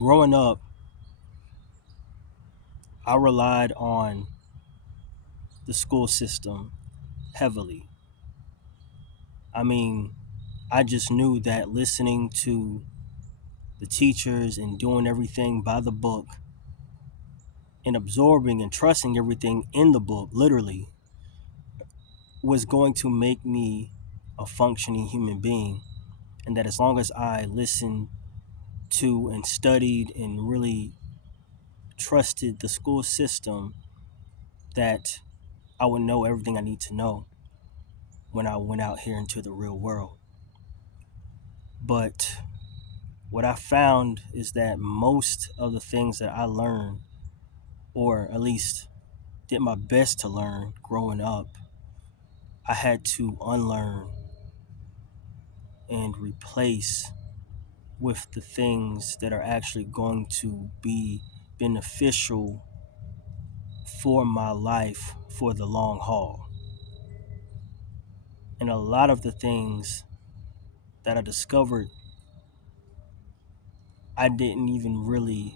Growing up, I relied on the school system heavily. I mean, I just knew that listening to the teachers and doing everything by the book and absorbing and trusting everything in the book, literally, was going to make me a functioning human being. And that as long as I listened to and studied and really trusted the school system, that I would know everything I need to know when I went out here into the real world. But what I found is that most of the things that I learned, or at least did my best to learn growing up, I had to unlearn and replace with the things that are actually going to be beneficial for my life for the long haul. And a lot of the things that I discovered, I didn't even really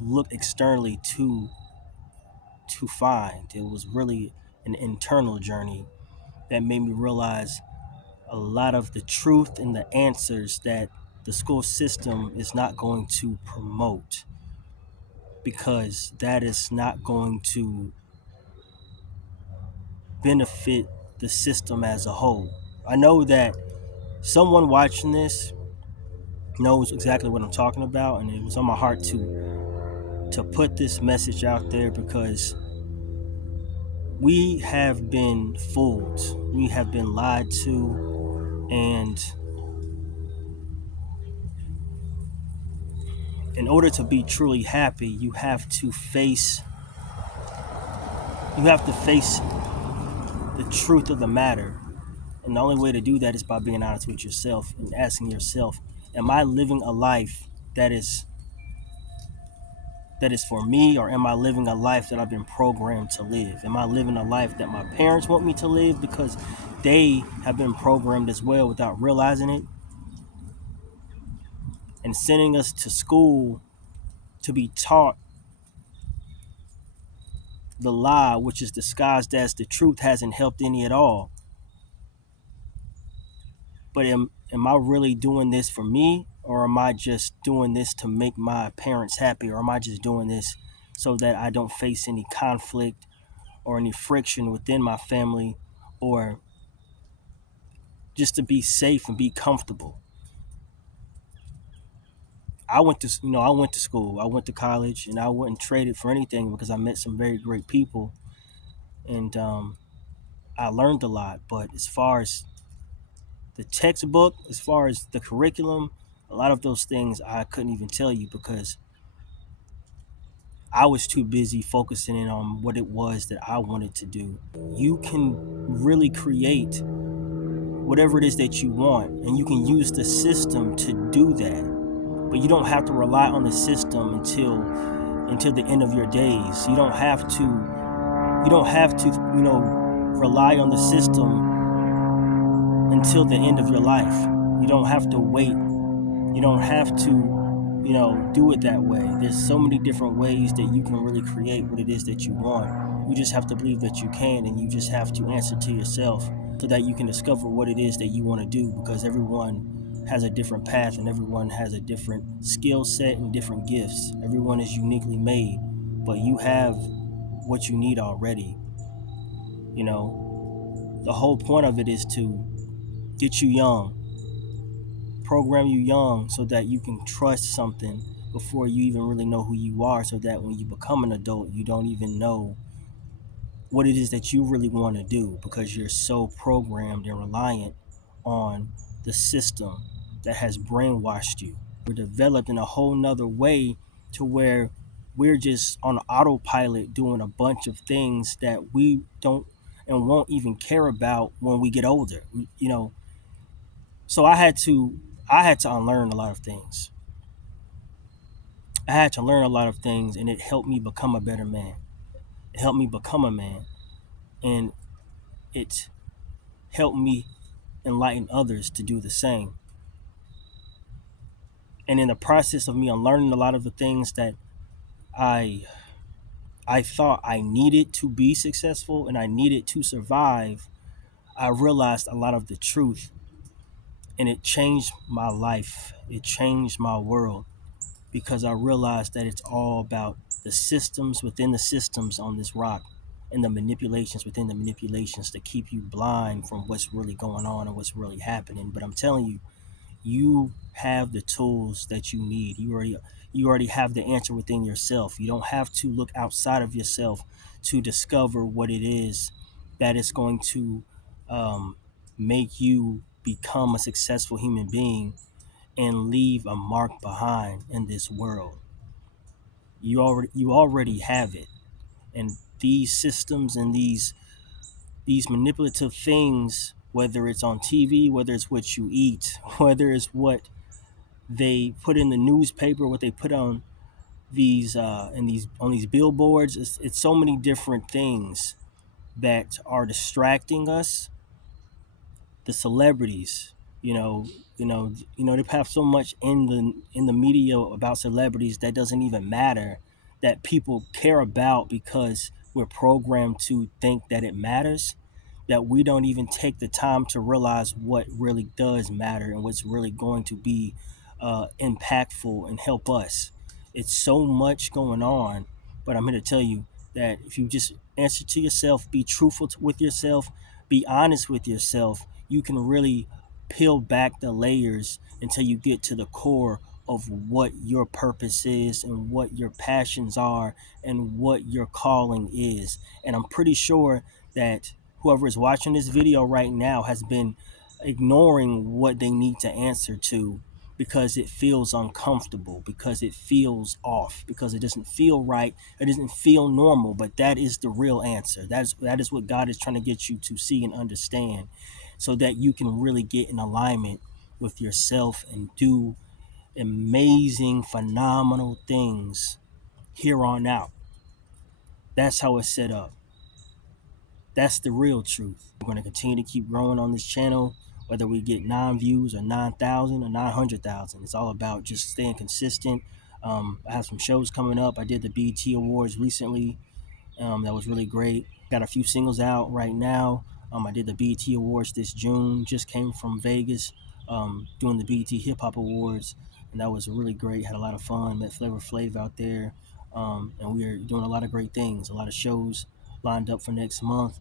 look externally to find. It was really an internal journey that made me realize a lot of the truth and the answers that the school system is not going to promote, because that is not going to benefit the system as a whole. I know that someone watching this knows exactly what I'm talking about, and it was on my heart to put this message out there because we have been fooled, we have been lied to, and in order to be truly happy, you have to face the truth of the matter. And the only way to do that is by being honest with yourself and asking yourself, am I living a life that is for me, or am I living a life that I've been programmed to live? Am I living a life that my parents want me to live because they have been programmed as well without realizing it, and sending us to school to be taught the lie, which is disguised as the truth, hasn't helped any at all. But am I really doing this for me, or am I just doing this to make my parents happy, or am I just doing this so that I don't face any conflict or any friction within my family, or just to be safe and be comfortable? I went to school, I went to college, and I wouldn't trade it for anything because I met some very great people, and I learned a lot. But as far as the textbook, as far as the curriculum, a lot of those things I couldn't even tell you because I was too busy focusing in on what it was that I wanted to do. You can really create whatever it is that you want, and you can use the system to do that. But you don't have to rely on the system until the end of your days. You don't have to rely on the system until the end of your life. You don't have to wait. You don't have to do it that way. There's so many different ways that you can really create what it is that you want. You just have to believe that you can, and you just have to answer to yourself so that you can discover what it is that you want to do, because everyone has a different path and everyone has a different skill set and different gifts. Everyone is uniquely made, but you have what you need already. You know, the whole point of it is to get you young, program you young so that you can trust something before you even really know who you are, so that when you become an adult, you don't even know what it is that you really want to do because you're so programmed and reliant on the system that has brainwashed you. We're developed in a whole nother way to where we're just on autopilot doing a bunch of things that we don't and won't even care about when we get older. So I had to unlearn a lot of things. I had to learn a lot of things, and it helped me become a better man. It helped me become a man, and it helped me enlighten others to do the same. And in the process of me unlearning a lot of the things that I I thought I needed to be successful and I needed to survive, I realized a lot of the truth, and it changed my life. It changed my world because I realized that it's all about the systems within the systems on this rock and the manipulations within the manipulations to keep you blind from what's really going on and what's really happening. But I'm telling you, you have the tools that you need. You already have the answer within yourself. You don't have to look outside of yourself to discover what it is that is going to um, make you become a successful human being and leave a mark behind in this world. You already have it, and these systems and these manipulative things, whether it's on TV, whether it's what you eat, whether it's what they put in the newspaper, what they put on these in these on these billboards, it's so many different things that are distracting us. The celebrities, you know, they have so much in the media about celebrities that doesn't even matter, that people care about because we're programmed to think that it matters, that we don't even take the time to realize what really does matter and what's really going to be impactful and help us. It's so much going on, but I'm here to tell you that if you just answer to yourself, be truthful with yourself, be honest with yourself, you can really peel back the layers until you get to the core of what your purpose is and what your passions are and what your calling is. And I'm pretty sure that whoever is watching this video right now has been ignoring what they need to answer to because it feels uncomfortable, because it feels off, because it doesn't feel right, it doesn't feel normal. But that is the real answer. That is what God is trying to get you to see and understand, so that you can really get in alignment with yourself and do amazing, phenomenal things here on out. That's how it's set up. That's the real truth. We're going to continue to keep growing on this channel, whether we get 9 views or 9,000 or 900,000. It's all about just staying consistent. I have some shows coming up. I did the BET Awards recently. That was really great. Got a few singles out right now. I did the BET Awards this June. Just came from Vegas, doing the BET Hip Hop Awards, and that was really great. Had a lot of fun. Met Flavor Flav out there, and we are doing a lot of great things. A lot of shows lined up for next month.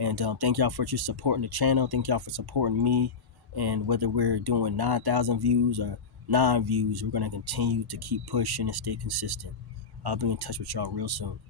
And thank y'all for just supporting the channel. Thank y'all for supporting me. And whether we're doing 9,000 views or 9 views, we're going to continue to keep pushing and stay consistent. I'll be in touch with y'all real soon.